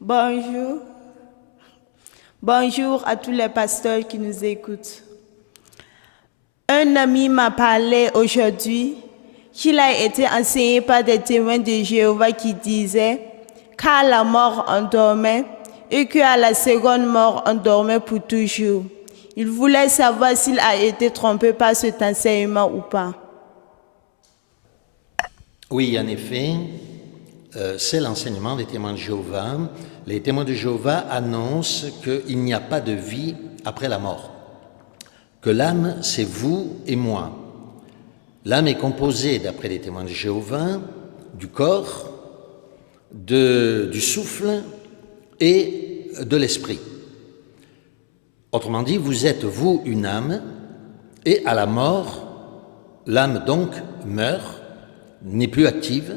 Bonjour. Bonjour à tous les pasteurs qui nous écoutent. Un ami m'a parlé aujourd'hui qu'il a été enseigné par des témoins de Jéhovah qui disaient qu'à la mort on dormait et qu'à la seconde mort on dormait pour toujours. Il voulait savoir s'il a été trompé par cet enseignement ou pas. Oui, en effet, c'est l'enseignement des témoins de Jéhovah. Les témoins de Jéhovah annoncent qu'il n'y a pas de vie après la mort, que l'âme, c'est vous et moi. L'âme est composée, d'après les témoins de Jéhovah, du corps, du souffle et de l'esprit. Autrement dit, vous êtes, vous, une âme, et à la mort, l'âme donc meurt, n'est plus active,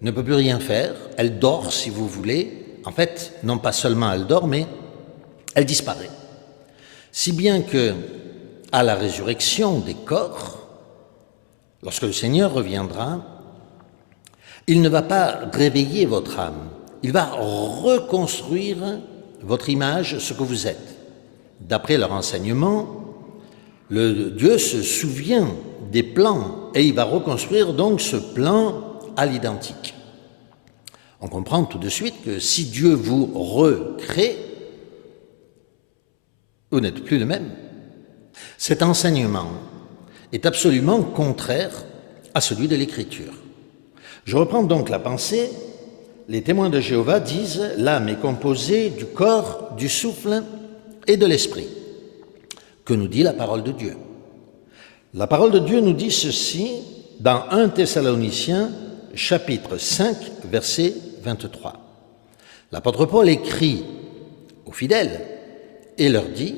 ne peut plus rien faire, elle dort si vous voulez. En fait, non pas seulement elle dort, mais elle disparaît. Si bien que, à la résurrection des corps, lorsque le Seigneur reviendra, il ne va pas réveiller votre âme, il va reconstruire votre image, ce que vous êtes. D'après leur enseignement, le Dieu se souvient des plans et il va reconstruire donc ce plan à l'identique. On comprend tout de suite que si Dieu vous recrée, vous n'êtes plus le même. Cet enseignement est absolument contraire à celui de l'Écriture. Je reprends donc la pensée. Les témoins de Jéhovah disent « L'âme est composée du corps, du souffle et de l'esprit ». Que nous dit la parole de Dieu? La parole de Dieu nous dit ceci dans 1 Thessaloniciens, chapitre 5, verset 23. L'apôtre Paul écrit aux fidèles et leur dit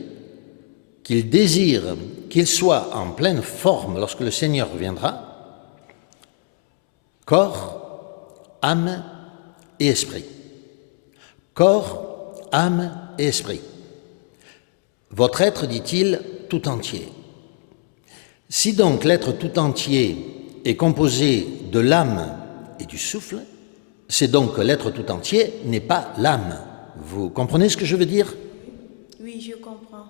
qu'il désire qu'ils soient en pleine forme lorsque le Seigneur reviendra, corps, âme et esprit. Corps, âme et esprit. Votre être, dit-il, tout entier. Si donc l'être tout entier est composé de l'âme et du souffle, c'est donc que l'être tout entier n'est pas l'âme. Vous comprenez ce que je veux dire? Oui, je comprends.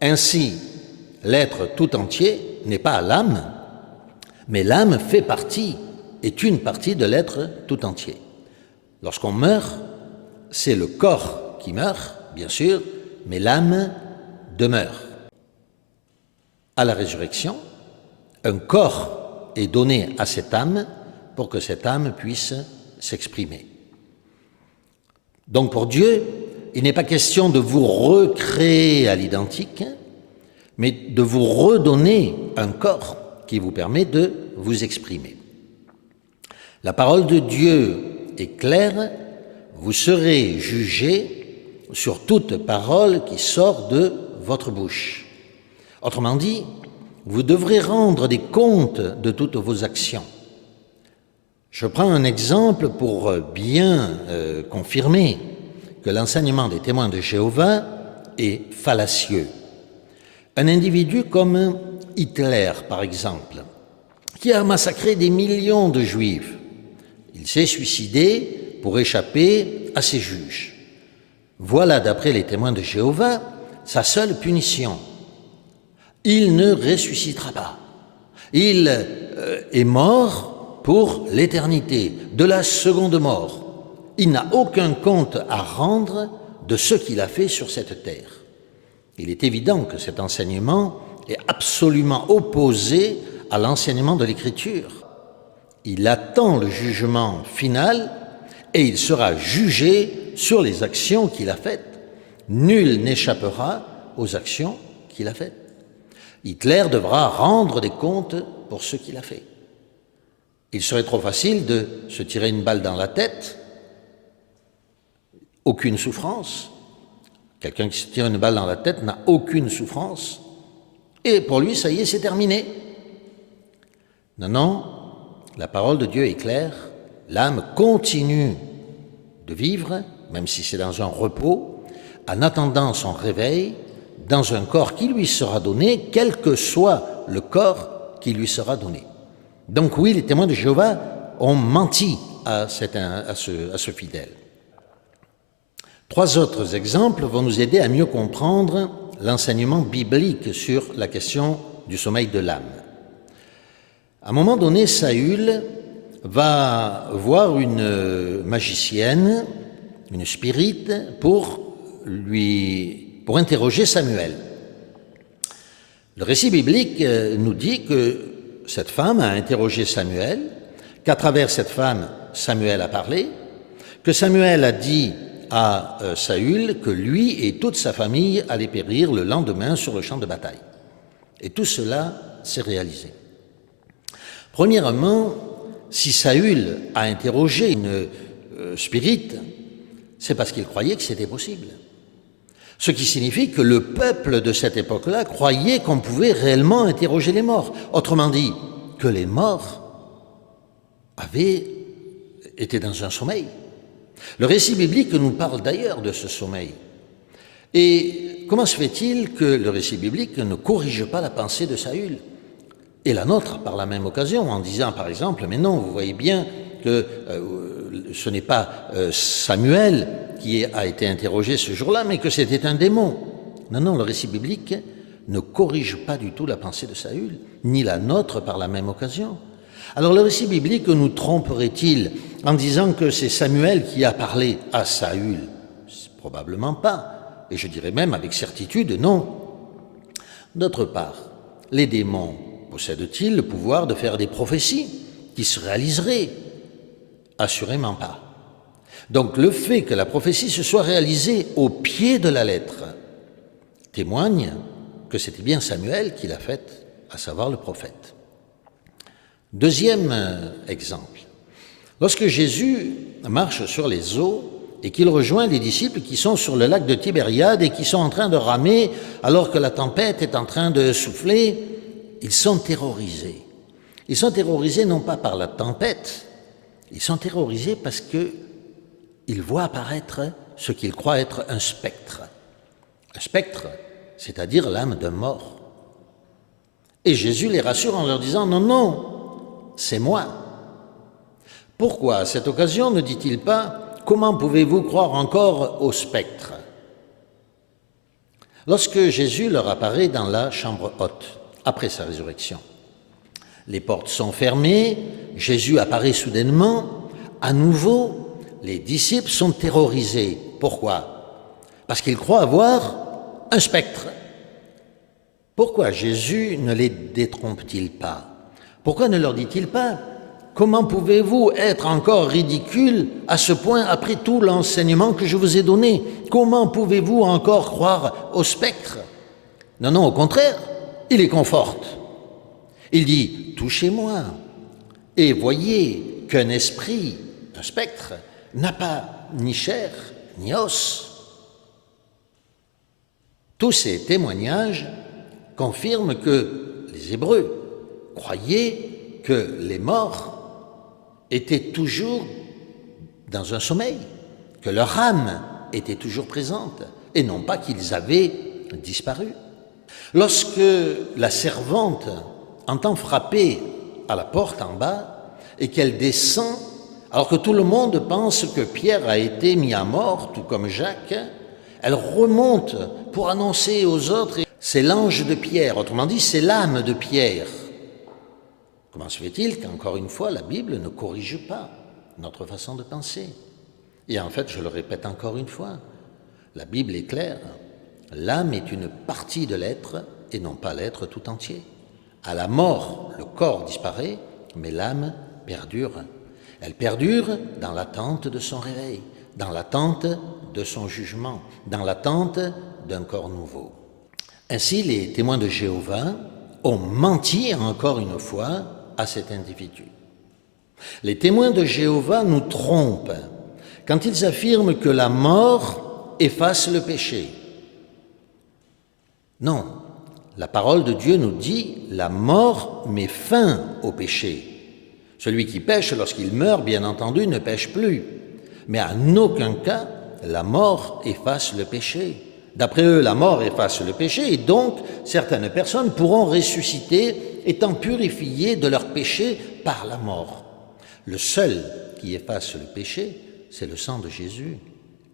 Ainsi, l'être tout entier n'est pas l'âme, mais l'âme fait partie, est une partie de l'être tout entier. Lorsqu'on meurt, c'est le corps qui meurt, bien sûr, mais l'âme demeure. À la résurrection, un corps est donné à cette âme pour que cette âme puisse s'exprimer. Donc pour Dieu, il n'est pas question de vous recréer à l'identique, mais de vous redonner un corps qui vous permet de vous exprimer. La parole de Dieu est claire, vous serez jugés sur toute parole qui sort de votre bouche. Autrement dit, vous devrez rendre des comptes de toutes vos actions. Je prends un exemple pour bien confirmer que l'enseignement des témoins de Jéhovah est fallacieux. Un individu comme Hitler, par exemple, qui a massacré des millions de Juifs, il s'est suicidé pour échapper à ses juges. Voilà, d'après les témoins de Jéhovah, sa seule punition. Il ne ressuscitera pas. Il est mort pour l'éternité, de la seconde mort. Il n'a aucun compte à rendre de ce qu'il a fait sur cette terre. Il est évident que cet enseignement est absolument opposé à l'enseignement de l'Écriture. Il attend le jugement final et il sera jugé sur les actions qu'il a faites. Nul n'échappera aux actions qu'il a faites. Hitler devra rendre des comptes pour ce qu'il a fait. Il serait trop facile de se tirer une balle dans la tête, aucune souffrance. Quelqu'un qui se tire une balle dans la tête n'a aucune souffrance. Et pour lui, ça y est, c'est terminé. Non, non, la parole de Dieu est claire. L'âme continue de vivre, même si c'est dans un repos, en attendant son réveil, dans un corps qui lui sera donné, quel que soit le corps qui lui sera donné. Donc oui, les témoins de Jéhovah ont menti à ce fidèle. 3 autres exemples vont nous aider à mieux comprendre l'enseignement biblique sur la question du sommeil de l'âme. À un moment donné, Saül va voir une magicienne, une spirite, pour interroger Samuel. Le récit biblique nous dit que cette femme a interrogé Samuel, qu'à travers cette femme, Samuel a parlé, que Samuel a dit à Saül que lui et toute sa famille allaient périr le lendemain sur le champ de bataille. Et tout cela s'est réalisé. Premièrement, si Saül a interrogé une spirite, c'est parce qu'il croyait que c'était possible. Ce qui signifie que le peuple de cette époque-là croyait qu'on pouvait réellement interroger les morts. Autrement dit, que les morts avaient été dans un sommeil. Le récit biblique nous parle d'ailleurs de ce sommeil. Et comment se fait-il que le récit biblique ne corrige pas la pensée de Saül et la nôtre par la même occasion, en disant par exemple, mais non, vous voyez bien que ce n'est pas Samuel qui a été interrogé ce jour-là, mais que c'était un démon. Non, le récit biblique ne corrige pas du tout la pensée de Saül, ni la nôtre par la même occasion. Alors le récit biblique nous tromperait-il en disant que c'est Samuel qui a parlé à Saül? Probablement pas, et je dirais même avec certitude non. D'autre part, les démons possèdent-ils le pouvoir de faire des prophéties qui se réaliseraient? Assurément pas. Donc le fait que la prophétie se soit réalisée au pied de la lettre témoigne que c'était bien Samuel qui l'a faite, à savoir le prophète. Deuxième exemple, lorsque Jésus marche sur les eaux et qu'il rejoint les disciples qui sont sur le lac de Tibériade et qui sont en train de ramer alors que la tempête est en train de souffler, ils sont terrorisés. Ils sont terrorisés non pas par la tempête, ils sont terrorisés parce qu'ils voient apparaître ce qu'ils croient être un spectre. Un spectre, c'est-à-dire l'âme d'un mort. Et Jésus les rassure en leur disant « Non, c'est moi ». Pourquoi, à cette occasion, ne dit-il pas « Comment pouvez-vous croire encore au spectre ?» Lorsque Jésus leur apparaît dans la chambre haute, après sa résurrection, les portes sont fermées, Jésus apparaît soudainement, à nouveau, les disciples sont terrorisés. Pourquoi? Parce qu'ils croient avoir un spectre. Pourquoi Jésus ne les détrompe-t-il pas? Pourquoi ne leur dit-il pas « Comment pouvez-vous être encore ridicule à ce point après tout l'enseignement que je vous ai donné? Comment pouvez-vous encore croire au spectre ?» Non, au contraire, il les conforte. Il dit « Touchez-moi et voyez qu'un esprit, un spectre, n'a pas ni chair ni os. » Tous ces témoignages confirment que les Hébreux croyaient que les morts étaient toujours dans un sommeil, que leur âme était toujours présente, et non pas qu'ils avaient disparu. Lorsque la servante entend frapper à la porte en bas et qu'elle descend, alors que tout le monde pense que Pierre a été mis à mort, tout comme Jacques, elle remonte pour annoncer aux autres, c'est l'ange de Pierre, autrement dit, c'est l'âme de Pierre. Comment se fait-il qu'encore une fois, la Bible ne corrige pas notre façon de penser? Et en fait, je le répète encore une fois, la Bible est claire, l'âme est une partie de l'être et non pas l'être tout entier. À la mort, le corps disparaît, mais l'âme perdure. Elle perdure dans l'attente de son réveil, dans l'attente de son jugement, dans l'attente d'un corps nouveau. Ainsi, les témoins de Jéhovah ont menti encore une fois à cet individu. Les témoins de Jéhovah nous trompent quand ils affirment que la mort efface le péché. Non, la parole de Dieu nous dit « la mort met fin au péché ». Celui qui pêche lorsqu'il meurt, bien entendu, ne pêche plus. Mais en aucun cas, la mort efface le péché. D'après eux, la mort efface le péché et donc certaines personnes pourront ressusciter étant purifiées de leur péché par la mort. Le seul qui efface le péché, c'est le sang de Jésus.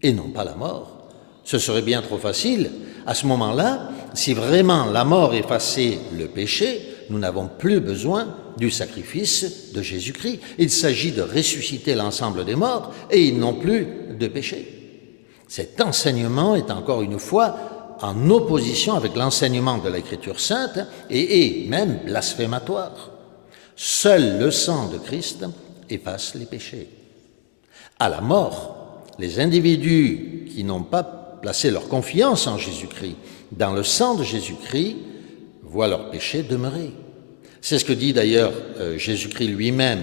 et non pas la mort. Ce serait bien trop facile. À ce moment-là, si vraiment la mort effaçait le péché, nous n'avons plus besoin du sacrifice de Jésus-Christ. Il s'agit de ressusciter l'ensemble des morts et ils n'ont plus de péché. Cet enseignement est encore une fois en opposition avec l'enseignement de l'Écriture sainte et est même blasphématoire. Seul le sang de Christ efface les péchés. À la mort, les individus qui n'ont pas placé leur confiance en Jésus-Christ, dans le sang de Jésus-Christ, voient leurs péchés demeurer. C'est ce que dit d'ailleurs Jésus-Christ lui-même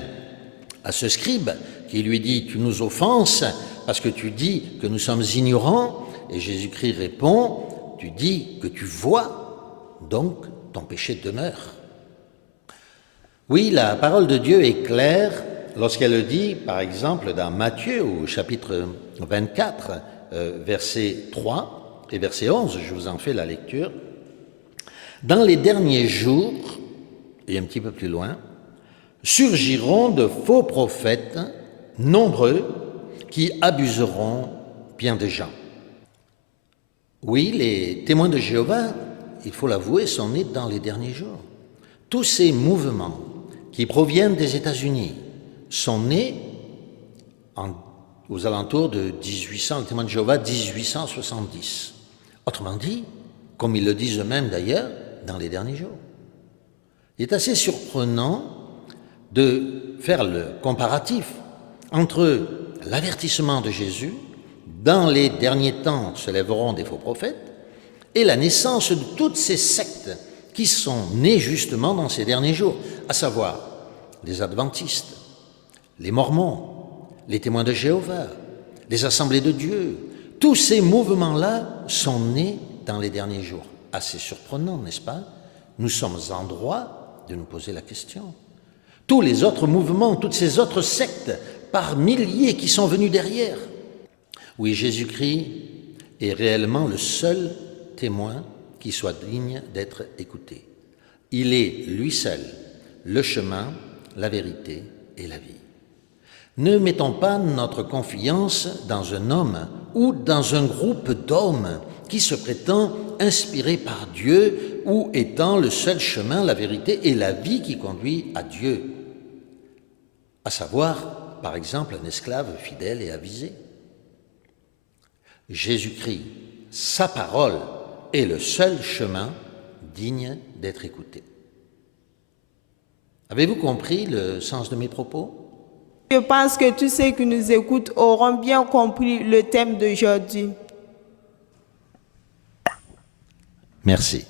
à ce scribe qui lui dit « Tu nous offenses parce que tu dis que nous sommes ignorants » et Jésus-Christ répond « Tu dis que tu vois, donc ton péché demeure. » Oui, la parole de Dieu est claire lorsqu'elle dit, par exemple, dans Matthieu, au chapitre 24, verset 3 et verset 11, je vous en fais la lecture. « Dans les derniers jours, et un petit peu plus loin, surgiront de faux prophètes nombreux qui abuseront bien des gens. » Oui, les témoins de Jéhovah, il faut l'avouer, sont nés dans les derniers jours. Tous ces mouvements qui proviennent des États-Unis sont nés aux alentours de 1800, les témoins de Jéhovah, 1870. Autrement dit, comme ils le disent eux-mêmes d'ailleurs, dans les derniers jours. Il est assez surprenant de faire le comparatif entre l'avertissement de Jésus, dans les derniers temps se lèveront des faux prophètes, et la naissance de toutes ces sectes qui sont nées justement dans ces derniers jours, à savoir les adventistes, les mormons, les témoins de Jéhovah, les assemblées de Dieu. Tous ces mouvements-là sont nés dans les derniers jours. Assez surprenant, n'est-ce pas? Nous sommes en droit de nous poser la question. Tous les autres mouvements, toutes ces autres sectes, par milliers qui sont venus derrière. Oui, Jésus-Christ est réellement le seul témoin qui soit digne d'être écouté. Il est, lui seul, le chemin, la vérité et la vie. Ne mettons pas notre confiance dans un homme ou dans un groupe d'hommes qui se prétend inspiré par Dieu ou étant le seul chemin, la vérité et la vie qui conduit à Dieu, à savoir, par exemple, un esclave fidèle et avisé. Jésus-Christ, sa parole, est le seul chemin digne d'être écouté. Avez-vous compris le sens de mes propos? Je pense que tous ceux qui nous écoutent auront bien compris le thème d'aujourd'hui. Merci.